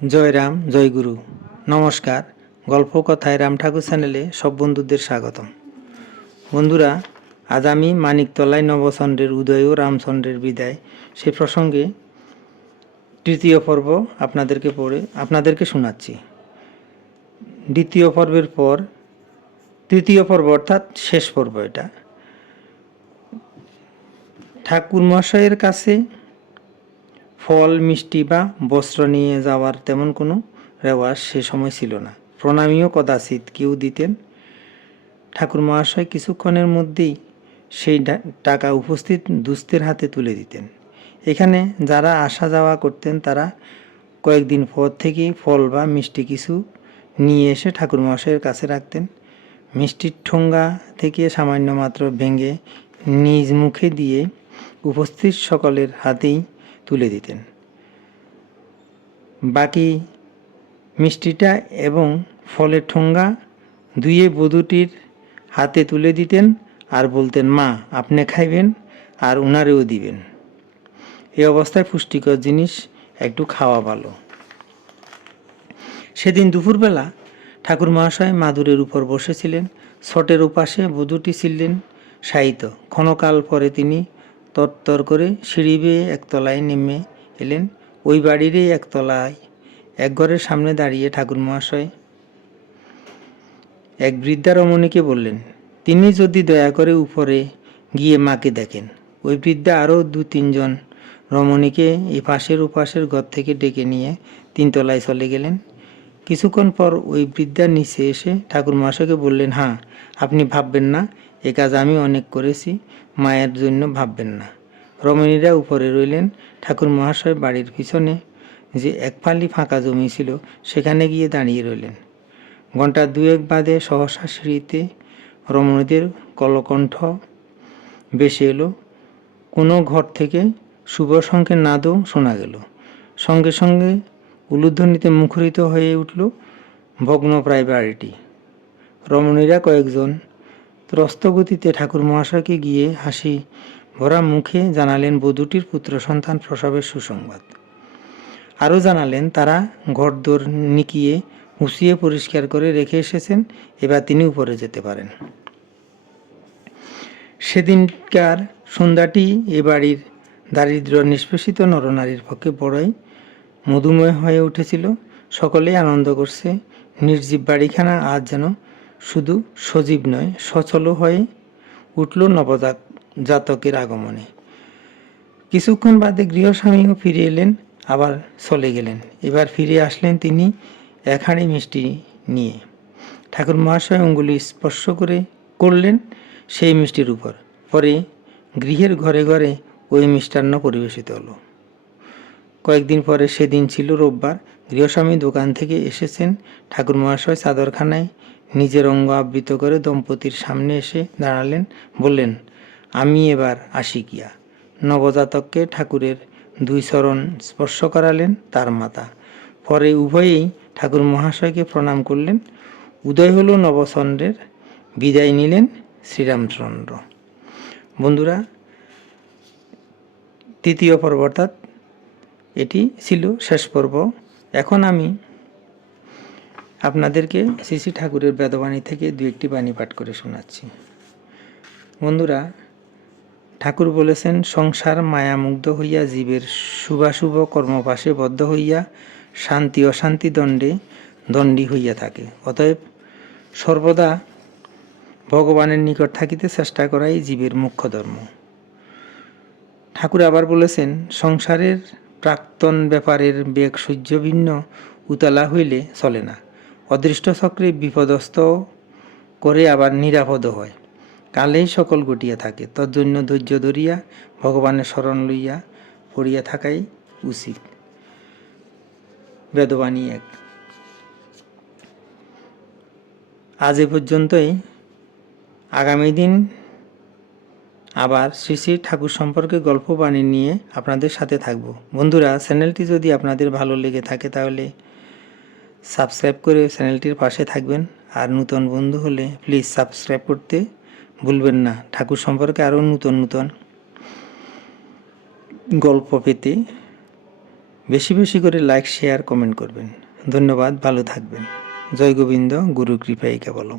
জয় রাম, জয় গুরু। নমস্কার। গল্প কথায় রাম ঠাকুর চ্যানেলে সব বন্ধুদের স্বাগতম। বন্ধুরা, আজ আমি মানিকতলায় নবচন্দ্রের উদয় ও রামচন্দ্রের বিদায় সে প্রসঙ্গে তৃতীয় পর্ব আপনাদেরকে শোনাচ্ছি। দ্বিতীয় পর্বের পর তৃতীয় পর্ব অর্থাৎ শেষ পর্ব এটা। ঠাকুর মহাশয়ের কাছে ফল, মিষ্টি বা বস্ত্র নিয়ে যাওয়ার তেমন কোনো রেওয়াজ সে সময় ছিল না। প্রণামীও কদাচিৎ কেউ দিতেন। ঠাকুর মহাশয় কিছুক্ষণের মধ্যেই সেই টাকা উপস্থিত দুস্থের হাতে তুলে দিতেন। এখানে যারা আসা যাওয়া করতেন তারা কয়েকদিন পর থেকেই ফল বা মিষ্টি কিছু নিয়ে এসে ঠাকুর মহাশয়ের কাছে রাখতেন। মিষ্টির ঠোঙ্গা থেকে সামান্য মাত্র ভেঙে নিজ মুখে দিয়ে উপস্থিত সকলের হাতেই তুলে দিতেন। বাকি মিষ্টিটা এবং ফলের ঠোঙ্গা ধুয়ে বধূটির হাতে তুলে দিতেন আর বলতেন, মা আপনি খাইবেন আর উনারেও দিবেন। এই অবস্থায় পুষ্টিকর জিনিস একটু খাওয়া ভালো। সেদিন দুপুরবেলা ঠাকুর মহাশয় মাদুরের উপর বসেছিলেন। ছটের উপাসে বধূটি ছিলেন শায়িত। ক্ষণকাল পরে তিনি তরতর করে সিঁড়ি বেয়ে একতলায় নেমে এলেন। ওই বাড়িরই একতলায় এক ঘরের সামনে দাঁড়িয়ে ঠাকুর মহাশয় এক বৃদ্ধা রমণীকে বললেন, তিনি যদি দয়া করে উপরে গিয়ে মাকে দেখেন। ওই বৃদ্ধা আরও 2-3 জন রমণীকে এপাশের ওপাশের ঘর থেকে ডেকে নিয়ে 3তলায় চলে গেলেন। কিছুক্ষণ পর ওই বৃদ্ধা নিচে এসে ঠাকুর মহাশয়কে বললেন, হ্যাঁ, আপনি ভাববেন না, এ কাজ আমি অনেক করেছি, মায়ের জন্য ভাববেন না। রমণীরা উপরে রইলেন। ঠাকুর মহাশয় বাড়ির পিছনে যে এক ফালি ফাঁকা জমি ছিল সেখানে গিয়ে দাঁড়িয়ে রইলেন। ঘণ্টা 2-1 বাদে সহসা সিঁড়িতে রমণীদের কলকণ্ঠ ভেসে এলো। কোনো ঘর থেকে শুভ শঙ্খের নাদও শোনা গেল। সঙ্গে সঙ্গে উলুধ্বনিতে মুখরিত হয়ে উঠল ভগ্নপ্রায় বাড়িটি। রমণীরা কয়েকজন ত্রস্তগতিতে ঠাকুর মহাশয়কে গিয়ে হাসি ভরা মুখে জানালেন বধূটির পুত্র সন্তান প্রসবের সুসংবাদ। আরও জানালেন তারা ঘরদোর নিকিয়ে মুছিয়ে পরিষ্কার করে রেখে এসেছেন, এবার তিনি উপরে যেতে পারেন। সেদিনকার সন্ধ্যাটি এ বাড়ির দারিদ্র নিষ্পেষিত নরনারীর পক্ষে বড়ই মধুময় হয়ে উঠেছিল। সকলেই আনন্দ করছে। নির্জীব বাড়িখানা আজ যেন শুধু সজীব নয়, সচল হয়ে উঠল নবজাতকের আগমনে। কিছুক্ষণ বাদে গৃহস্বামীও ফিরে এলেন, আবার চলে গেলেন। এবার ফিরে আসলেন তিনি এক হাঁড়ি মিষ্টি নিয়ে। ঠাকুর মহাশয় অঙ্গুলি স্পর্শ করলেন সেই মিষ্টির উপর। পরে গৃহের ঘরে ঘরে ওই মিষ্টান্ন পরিবেশিত হলো। কয়েকদিন পরে, সেদিন ছিল রোববার, গৃহস্বামী দোকান থেকে এসেছেন। ঠাকুর মহাশয় চাদরখানায় নিজের অঙ্গ আবৃত করে দম্পতির সামনে এসে দাঁড়ালেন, বললেন, আমি এবার আসি গিয়া। নবজাতককে ঠাকুরের 2 চরণ স্পর্শ করালেন তার মাতা। পরে উভয়েই ঠাকুর মহাশয়কে প্রণাম করলেন। উদয় হল নবচন্দ্রের, বিদায় নিলেন শ্রীরামচন্দ্র। বন্ধুরা, তৃতীয় পর্ব অর্থাৎ এটি ছিল শেষ পর্ব। এখন আমি আপনাদেরকে শ্রী শ্রী ঠাকুরের বেদবাণী থেকে 2-1টি বাণী পাঠ করে শোনাচ্ছি। বন্ধুরা, ঠাকুর বলেছেন, সংসার মায়ামুগ্ধ হইয়া জীবের শুভাশুভ কর্মপাশে বদ্ধ হইয়া শান্তি অশান্তি দণ্ডী হইয়া থাকে। অতএব সর্বদা ভগবানের নিকট থাকিতে চেষ্টা করাই জীবের মুখ্য ধর্ম। ঠাকুর আবার বলেছেন, সংসারের প্রাক্তন ব্যাপারের বেগ সূর্য ভিন্ন উতলা হইলে চলে না। অদৃষ্ট চক্রে বিপদস্ত করে আবার নিরাপদ হয়। কালেই সকল ঘটিয়া থাকে। তজ্জন্য ধৈর্য ধরিয়া ভগবানের শরণ লইয়া পড়িয়া থাকাই উচিত। বেদবাণী 1। আজ এ পর্যন্তই। আগামী দিন আবার শ্রী শ্রী ঠাকুর সম্পর্কে গল্প বাণী নিয়ে আপনাদের সাথে থাকব। বন্ধুরা, চ্যানেলটি যদি আপনাদের ভালো লেগে থাকে তাহলে সাবস্ক্রাইব করে চ্যানেলটির পাশে থাকবেন। আর নতুন বন্ধু হলে প্লিজ সাবস্ক্রাইব করতে ভুলবেন না। ঠাকুর সম্পর্কে আরও নতুন নতুন গল্প পেতে বেশি বেশি করে লাইক, শেয়ার, কমেন্ট করবেন। ধন্যবাদ, ভালো থাকবেন। জয় গোবিন্দ, গুরু কৃপাই কেবলম।